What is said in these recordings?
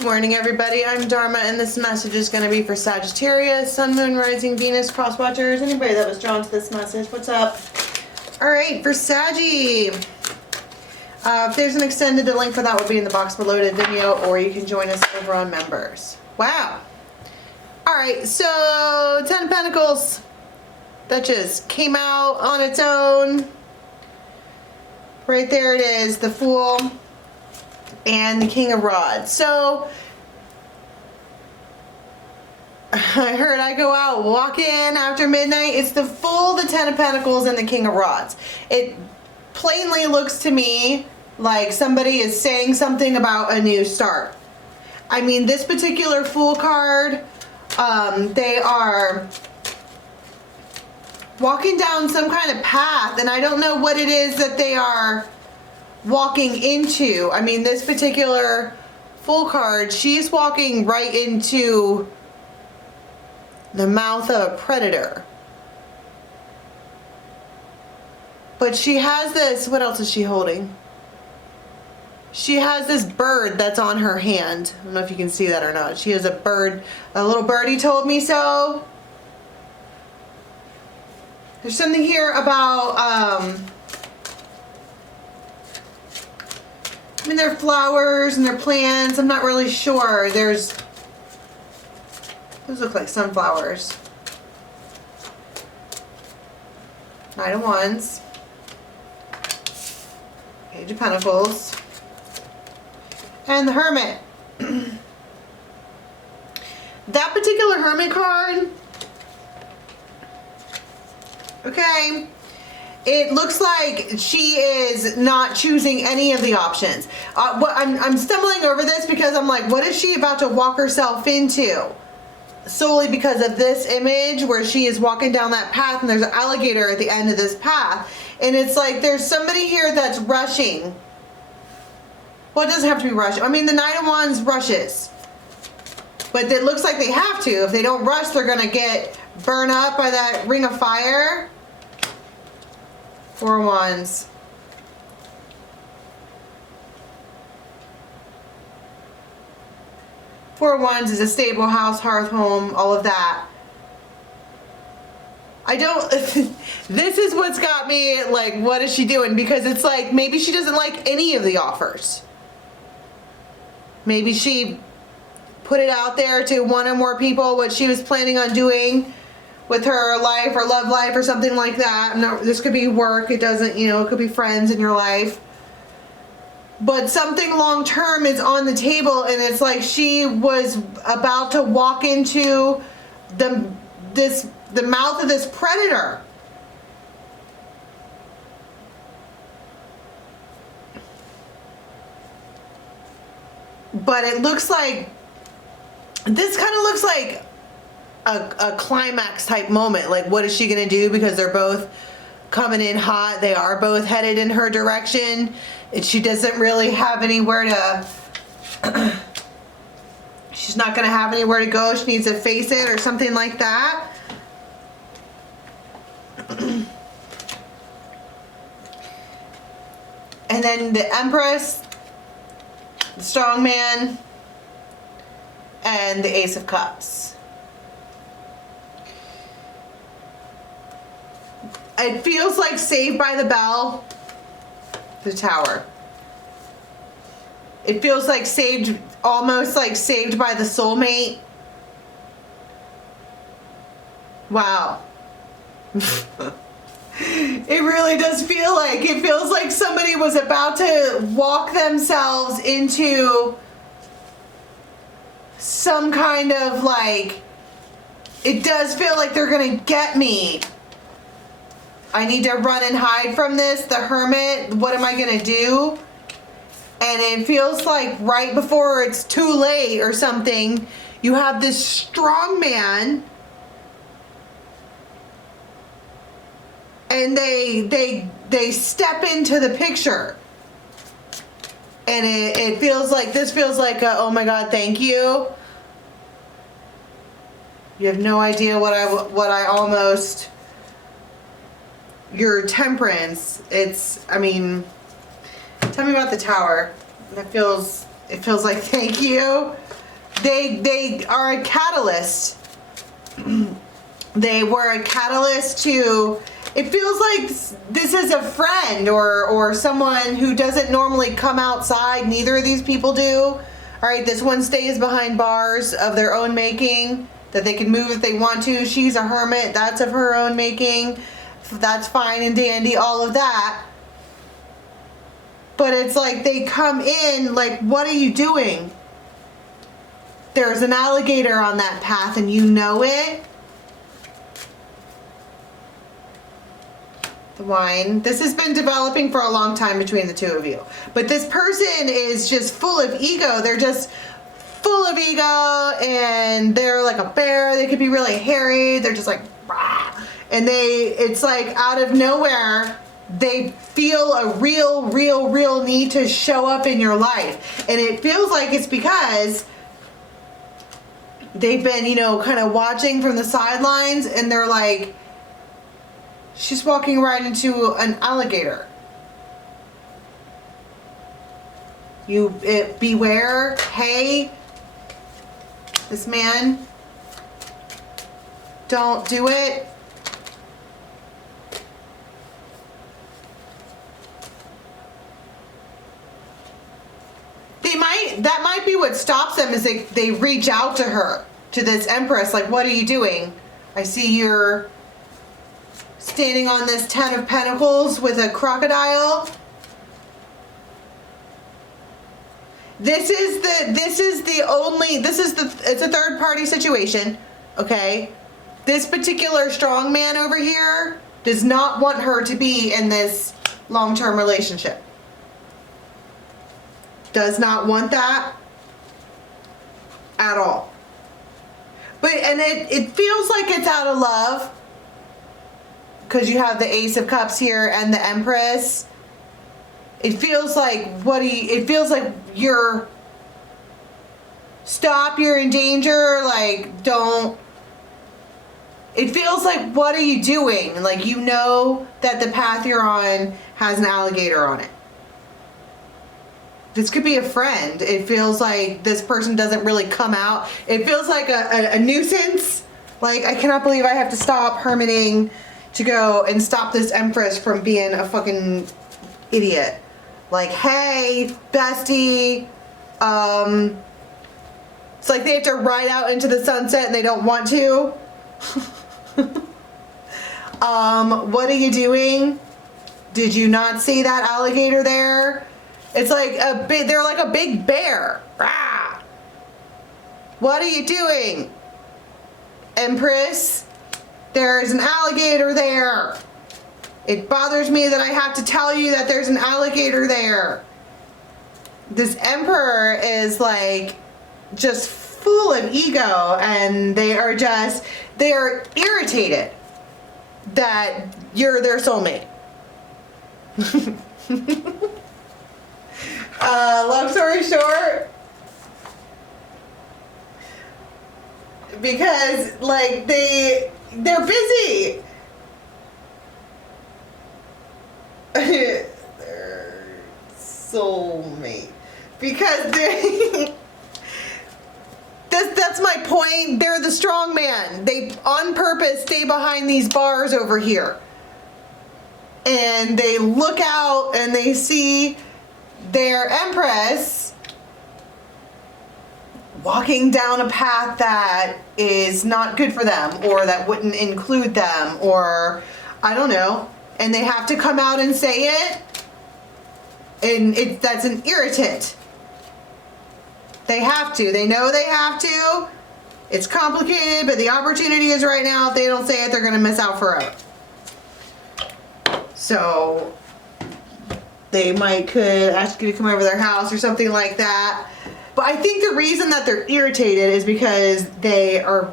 Good morning, everybody. I'm Dharma, and this message is going to be for Sagittarius, Sun, Moon, Rising, Venus, Cross Watchers, anybody that was drawn to this message. What's up? All right, for Saggy. If there's an extended, the link for that will be in the box below the video, or you can join us over on members. Wow. All right, so 10 of Pentacles. That just came out on its own. Right there it is, the Fool and the King of Rods. So I heard I go out walking after midnight. It's the Fool, the 10 of Pentacles, and the King of Rods. It plainly looks to me like somebody is saying something about a new start. I mean, this particular Fool card, they are walking down some kind of path, and I don't know what it is that they are walking into. I mean, this particular Fool card, she's walking right into the mouth of a predator. But she has this, what else is she holding? She has this bird that's on her hand. I don't know if you can see that or not. She has a bird, a little birdie told me so. There's something here about, I mean, there are flowers and there are plants. I'm not really sure. Those look like sunflowers. Knight of Wands. Page of Pentacles. And the Hermit. That particular Hermit card, okay, it looks like she is not choosing any of the options. I'm stumbling over this because I'm like, what is she about to walk herself into? Solely because of this image where she is walking down that path and there's an alligator at the end of this path. And it's like there's somebody here that's rushing. Well, it doesn't have to be rushing. I mean, the Knight of Wands rushes. But it looks like they have to. If they don't rush, they're going to get burned up by that ring of fire. Four of Wands. Four of Wands is a stable house, hearth, home, all of that. I don't, this is what's got me like, what is she doing? Because it's like, maybe she doesn't like any of the offers. Maybe she put it out there to one or more people what she was planning on doing with her life or love life or something like that. This could be work. It doesn't, you know, it could be friends in your life. But something long term is on the table, and it's like she was about to walk into the mouth of this predator. But it looks like, this kind of looks like a climax type moment. Like, what is she going to do? Because they're both coming in hot. They are both headed in her direction. And she doesn't really have anywhere to, she's not going to have anywhere to go. She needs to face it or something like that. And then the Empress, the Strong Man, and the Ace of Cups. It feels like Saved by the Bell, the Tower. It feels like almost like Saved by the Soulmate. Wow. It really does feel like, it feels like somebody was about to walk themselves into some kind of like, it does feel like they're gonna get me. I need to run and hide from this. The Hermit, what am I gonna do? And it feels like right before it's too late or something, you have this strong man, and they step into the picture. And it feels like, this feels like a, oh my God, thank you. You have no idea what I almost, your temperance. It's, I mean, tell me about the Tower. That feels It feels like thank you. They are a catalyst. They were a catalyst to, it feels like this is a friend or someone who doesn't normally come outside. Neither of these people do. All right, this one stays behind bars of their own making, that they can move if they want to. She's a hermit, that's of her own making. That's fine and dandy, all of that. But it's like they come in like, what are you doing? There's an alligator on that path and you know it. The wine. This has been developing for a long time between the two of you. But this person is just full of ego. They're just full of ego and they're like a bear. They could be really hairy. They're just like, rah. And it's like out of nowhere, they feel a real need to show up in your life. And it feels like it's because they've been, you know, kind of watching from the sidelines and they're like, she's walking right into an alligator. Beware, hey, this man, don't do it. That might be what stops them, is they reach out to her, to this empress, like, what are you doing? I see you're standing on this 10 of Pentacles with a crocodile. It's a third party situation, okay? This particular strong man over here does not want her to be in this long-term relationship. Does not want that at all. But, and it feels like it's out of love because you have the Ace of Cups here and the Empress. It feels like, it feels like stop, you're in danger, like, don't. It feels like, what are you doing? Like, you know that the path you're on has an alligator on it. This could be a friend. It feels like this person doesn't really come out. It feels like a nuisance. Like, I cannot believe I have to stop hermiting to go and stop this Empress from being a fucking idiot. Like, hey, bestie. It's like they have to ride out into the sunset and they don't want to. What are you doing? Did you not see that alligator there? It's like they're like a big bear. Rah! What are you doing, Empress? There's an alligator there. It bothers me that I have to tell you that there's an alligator there. This Emperor is like just full of ego and they are irritated that you're their soulmate. Long story short, because like they're busy. Their soulmate, because they that's my point. They're the strong man. They on purpose stay behind these bars over here and they look out and they see their Empress walking down a path that is not good for them or that wouldn't include them, or I don't know, and they have to come out and say it, and that's an irritant. They have to. They know they have to. It's complicated, but the opportunity is right now. If they don't say it, they're going to miss out forever. So they could ask you to come over their house or something like that. But I think the reason that they're irritated is because they are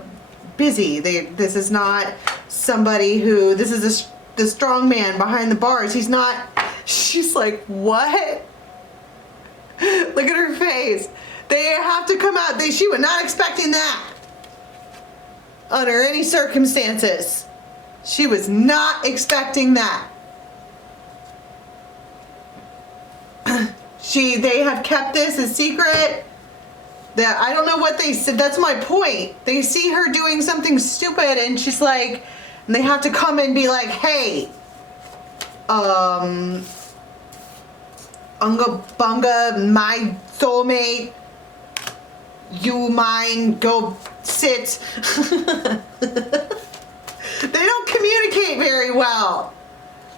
busy. This is not somebody who, this is the strong man behind the bars. He's not, she's like, what? Look at her face. They have to come out. She was not expecting that. Under any circumstances. She was not expecting that. They have kept this a secret. That I don't know what they said. That's my point. They see her doing something stupid and she's like, and they have to come and be like, hey, Unga Bunga, my soulmate, you mine, go sit. They don't communicate very well.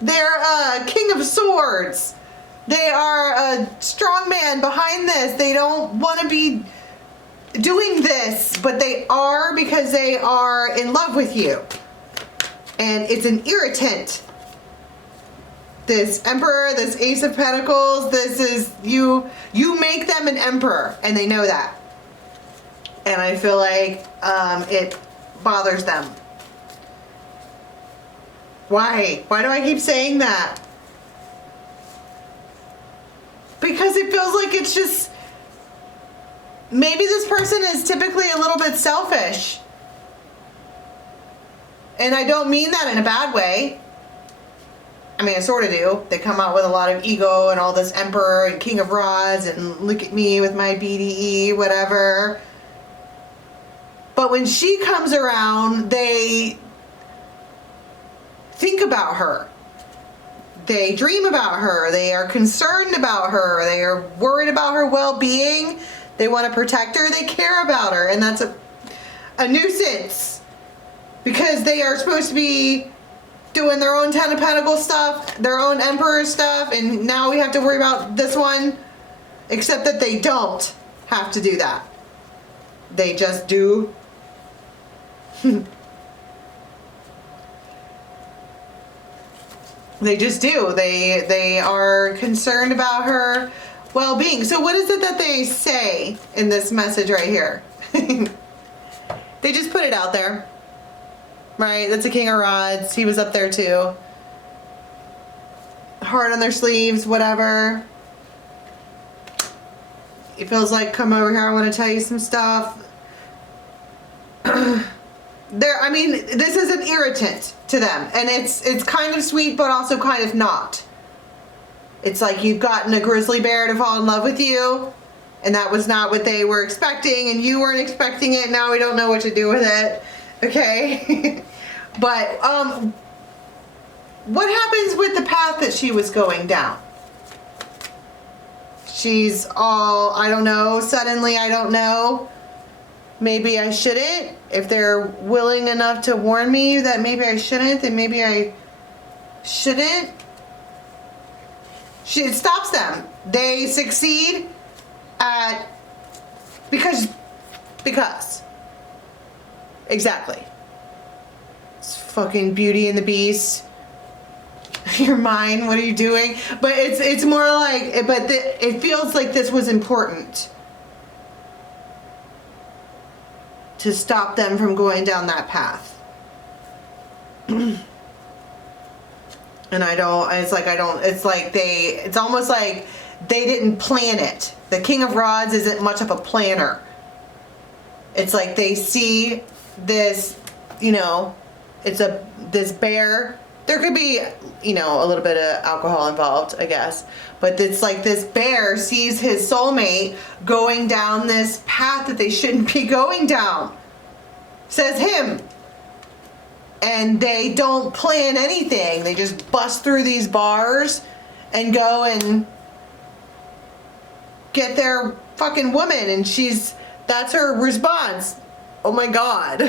They're King of Swords. They are a strong man behind this. They don't want to be doing this, but they are because they are in love with you. And it's an irritant. This Emperor, this Ace of Pentacles, this is, you make them an emperor, and they know that. And I feel like it bothers them. Why? Why do I keep saying that? Because it feels like it's just, maybe this person is typically a little bit selfish. And I don't mean that in a bad way. I mean, I sort of do. They come out with a lot of ego and all this Emperor and King of Rods and look at me with my BDE, whatever. But when she comes around, they think about her. They dream about her. They are concerned about her. They are worried about her well-being. They want to protect her. They care about her. And that's a nuisance. Because they are supposed to be doing their own Ten of Pentacles stuff, their own Emperor stuff, and now we have to worry about this one. Except that they don't have to do that. They just do. They just do. They are concerned about her well-being. So what is it that they say in this message right here? They just put it out there. Right? That's a King of Rods. He was up there too. Heart on their sleeves, whatever. It feels like, come over here, I want to tell you some stuff. I mean, this is an irritant to them, and it's kind of sweet, but also kind of not. It's like you've gotten a grizzly bear to fall in love with you, and that was not what they were expecting, and you weren't expecting it. Now we don't know what to do with it. Okay. But what happens with the path that she was going down? She's all, I don't know, suddenly I don't know. Maybe I shouldn't. If they're willing enough to warn me that maybe I shouldn't, then maybe I shouldn't. It stops them. They succeed at, because. Exactly. It's fucking Beauty and the Beast. You're mine, what are you doing? But it's more like, it feels like this was important to stop them from going down that path. And it's almost like they didn't plan it. The King of Rods isn't much of a planner. It's like they see this, this bear. There could be, a little bit of alcohol involved, I guess. But it's like this bear sees his soulmate going down this path that they shouldn't be going down. Says him. And they don't plan anything. They just bust through these bars and go and get their fucking woman. And that's her response. Oh my God.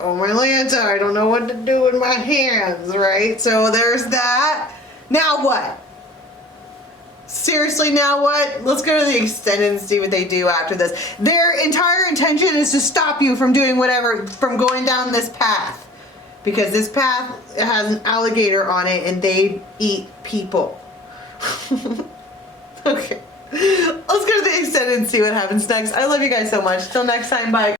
Oh my Lanta, I don't know what to do with my hands, right? So there's that. Now what? Seriously, now what? Let's go to the extended and see what they do after this. Their entire intention is to stop you from doing whatever, from going down this path. Because this path has an alligator on it and they eat people. Okay. Let's go to the extended and see what happens next. I love you guys so much. Till next time, bye.